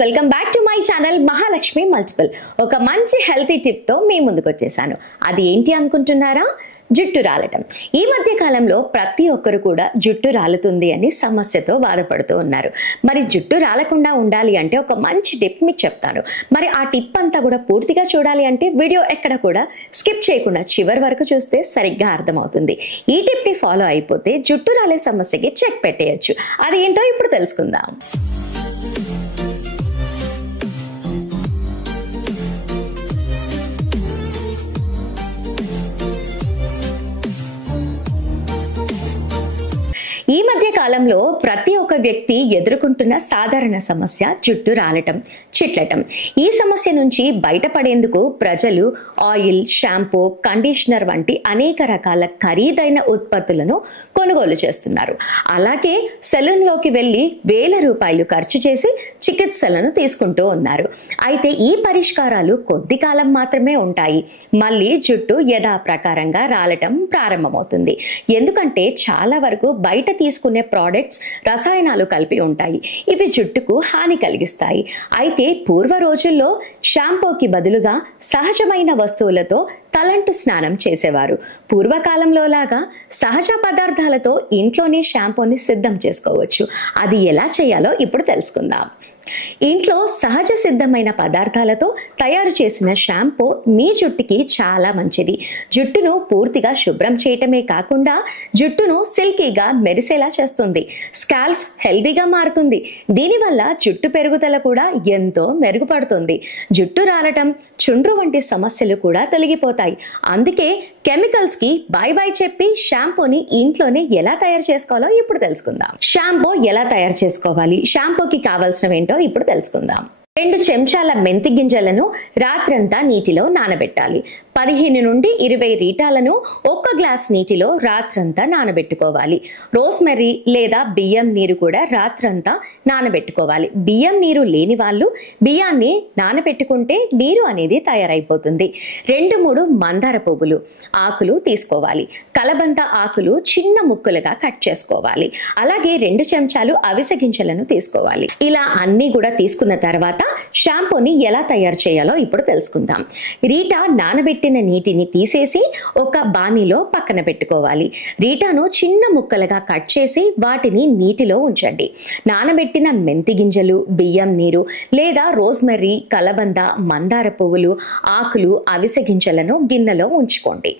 Welcome back to my channel Mahalakshmi multiple. ఒక మంచి healthy tip తో మీ ముందుకు వచ్చేసాను. అది ఏంటి అనుకుంటున్నారా? జుట్టు రాలటం. ఈ మధ్య కాలంలో ప్రతి ఒక్కరు కూడా జుట్టు రాలుతుంది అని సమస్యతో బాధపడుతూ ఉన్నారు. మరి జుట్టు రాలకుండా ఉండాలి అంటే ఒక మంచి టిప్ మీకు చెప్తాను. మరి ఆ టిప్ అంతా కూడా పూర్తిగా చూడాలి అంటే వీడియో ఎక్కడ కూడా స్కిప్ చేయకుండా చివరి వరకు చూస్తే సరిగ్గా అర్థమవుతుంది. ఈ టిప్ ని ఫాలో అయిపోతే జుట్టు రాలే సమస్యకి చెక్ పెట్టేయచ్చు. అది ఏంటో ఇప్పుడు తెలుసుకుందాం. ఈ మధ్య కాలంలో ప్రతి ఒక్క వ్యక్తి ఎదుర్కొంటున్న సాధారణ సమస్య జుట్టు రాలటం, చిట్లటం. ఈ సమస్య నుంచి బయటపడేందుకు ప్రజలు ఆయిల్, షాంపూ, కండిషనర్ వంటి అనేక రకాల ఖరీదైన ఉత్పత్తులను కొనుగోలు చేస్తున్నారు. అలాగే సెలూన్లోకి వెళ్ళి వేల రూపాయలు ఖర్చు చేసి చికిత్సలను తీసుకుంటూ ఉన్నారు. అయితే ఈ పరిష్కారాలు కొద్ది కాలం మాత్రమే ఉంటాయి. మళ్ళీ జుట్టు యథాప్రకారంగా రాలటం ప్రారంభమవుతుంది. ఎందుకంటే చాలా వరకు బయట తీసుకునే ప్రోడక్ట్స్ రసాయనాలు కలిపి ఉంటాయి. ఇవి జుట్టుకు హాని కలిగిస్తాయి. అయితే పూర్వ రోజుల్లో షాంపూకి బదులుగా సహజమైన వస్తువులతో తలంటు స్నానం చేసేవారు. పూర్వకాలంలో లాగా సహజ పదార్థాలతో ఇంట్లోనే షాంపూని సిద్ధం చేసుకోవచ్చు. అది ఎలా చేయాలో ఇప్పుడు తెలుసుకుందాం. ఇంట్లో సహజ సిద్ధమైన పదార్థాలతో తయారు చేసిన షాంపూ మీ జుట్టుకి చాలా మంచిది. జుట్టును పూర్తిగా శుభ్రం చేయటమే కాకుండా జుట్టును సిల్కీగా మెరిసేలా చేస్తుంది. స్కాల్ప్ హెల్దీగా మారుతుంది. దీనివల్ల జుట్టు పెరుగుదల కూడా ఎంతో మెరుగుపడుతుంది. జుట్టు రాలటం, చుండ్రు వంటి సమస్యలు కూడా తొలగిపోతాయి. అందుకే కెమికల్స్ కి బై బై చెప్పి షాంపూని ఇంట్లోనే ఎలా తయారు చేసుకోవాలో ఇప్పుడు తెలుసుకుందాం. షాంపూ ఎలా తయారు చేసుకోవాలి, షాంపూకి కావాల్సినవి ఏంటో ఇప్పుడు తెలుసుకుందాం. 2 చెంచాల మెంతి గింజలను రాత్రంతా నీటిలో నానబెట్టాలి. 15 నుండి 20 రీటాలను 1 గ్లాస్ నీటిలో రాత్రంతా నానబెట్టుకోవాలి. రోస్మెర్రీ లేదా బియ్యం నీరు కూడా రాత్రంతా నానబెట్టుకోవాలి. బియ్యం నీరు లేని వాళ్ళు బియ్యాన్ని నానబెట్టుకుంటే నీరు అనేది తయారైపోతుంది. 2-3 మందార పువ్వులు ఆకులు తీసుకోవాలి. కలబంద ఆకులు చిన్న ముక్కలుగా కట్ చేసుకోవాలి. అలాగే 2 చెంచాలు అవిసె గింజలను తీసుకోవాలి. ఇలా అన్ని కూడా తీసుకున్న తర్వాత షాంపూని ఎలా తయారు చేయాలో ఇప్పుడు తెలుసుకుందాం. రీటా నానబెట్టిన నీటిని తీసేసి ఒక బాణీలో పక్కన పెట్టుకోవాలి. రీటాను చిన్న ముక్కలుగా కట్ చేసి వాటిని నీటిలో ఉంచండి. నానబెట్టిన మెంతి గింజలు, బియ్యం నీరు లేదా రోస్మెర్రీ, కలబంద, మందార పువ్వులు ఆకులు, అవిసె గింజలను గిన్నెలో ఉంచుకోండి.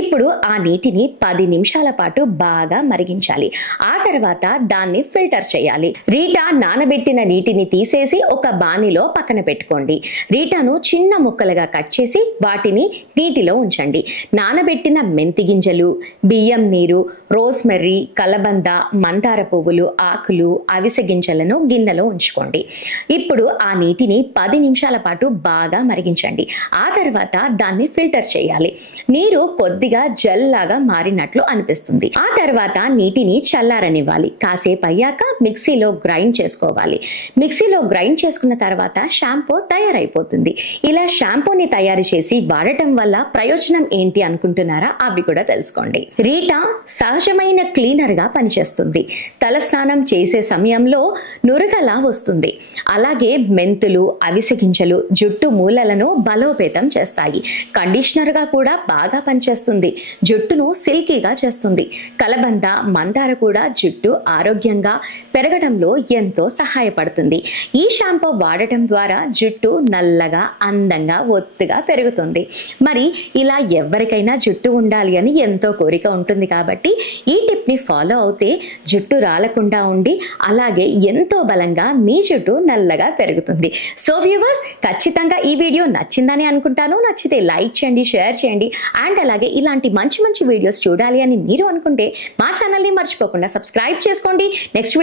ఇప్పుడు ఆ నీటిని 10 నిమిషాల పాటు బాగా మరిగించాలి. ఆ తర్వాత దాన్ని ఫిల్టర్ చేయాలి. రీటా నానబెట్టిన నీటిని తీసేసి ఒక బాణీలో పక్కన పెట్టుకోండి. రీటాను చిన్న ముక్కలుగా కట్ చేసి వాటిని నీటిలో ఉంచండి. నానబెట్టిన మెంతి గింజలు, బియ్యం నీరు, రోస్మెర్రీ, కలబంద, మందార పువ్వులు ఆకులు, అవిసె గింజలను గిన్నెలో ఉంచుకోండి. ఇప్పుడు ఆ నీటిని 10 నిమిషాల పాటు బాగా మరిగించండి. ఆ తర్వాత దాన్ని ఫిల్టర్ చేయాలి. నీరు కొద్దిగా జెల్ లాగా మారినట్లు అనిపిస్తుంది. ఆ తర్వాత నీటిని చల్లారనివ్వాలి. కాసేపు అయ్యాక మిక్సీలో గ్రైండ్ చేసుకోవాలి. మిక్సీలో గ్రైండ్ చేసుకున్న తర్వాత షాంపూ తయారైపోతుంది. ఇలా షాంపూని తయారు చేసి వాడటం వల్ల ప్రయోజనం ఏంటి అనుకుంటున్నారా? అవి కూడా తెలుసుకోండి. రీటా సహజమైన క్లీనర్ గా పనిచేస్తుంది. తల స్నానం చేసే సమయంలో నురగలా వస్తుంది. అలాగే మెంతులు, అవిసె గింజలు జుట్టు మూలలను బలోపేతం చేస్తాయి. కండిషనర్ గా కూడా బాగా పనిచేస్తుంది. జుట్టును సిల్కీగా చేస్తుంది. కలబంద, మందార కూడా జుట్టు ఆరోగ్యంగా పెరగడంలో ఎంతో సహాయపడుతుంది. ఈ షాంపూ వాడటం ద్వారా జుట్టు నల్లగా, అందంగా, ఒత్తుగా పెరుగుతుంది. మరి ఇలా ఎవరికైనా జుట్టు ఉండాలి అని ఎంతో కోరిక ఉంటుంది కాబట్టి ఈ టిప్ ని ఫాలో అవుతే జుట్టు రాలకుండా ఉండి అలాగే ఎంతో బలంగా మీ జుట్టు నల్లగా పెరుగుతుంది. సో వ్యూవర్స్, ఖచ్చితంగా ఈ వీడియో నచ్చిందని అనుకుంటాను. నచ్చితే లైక్ చేయండి, షేర్ చేయండి. అండ్ అలాగే ఇలాంటి మంచి మంచి వీడియోస్ చూడాలి అని మీరు అనుకుంటే మా ఛానల్ని మర్చిపోకుండా సబ్స్క్రైబ్ చేసుకోండి. నెక్స్ట్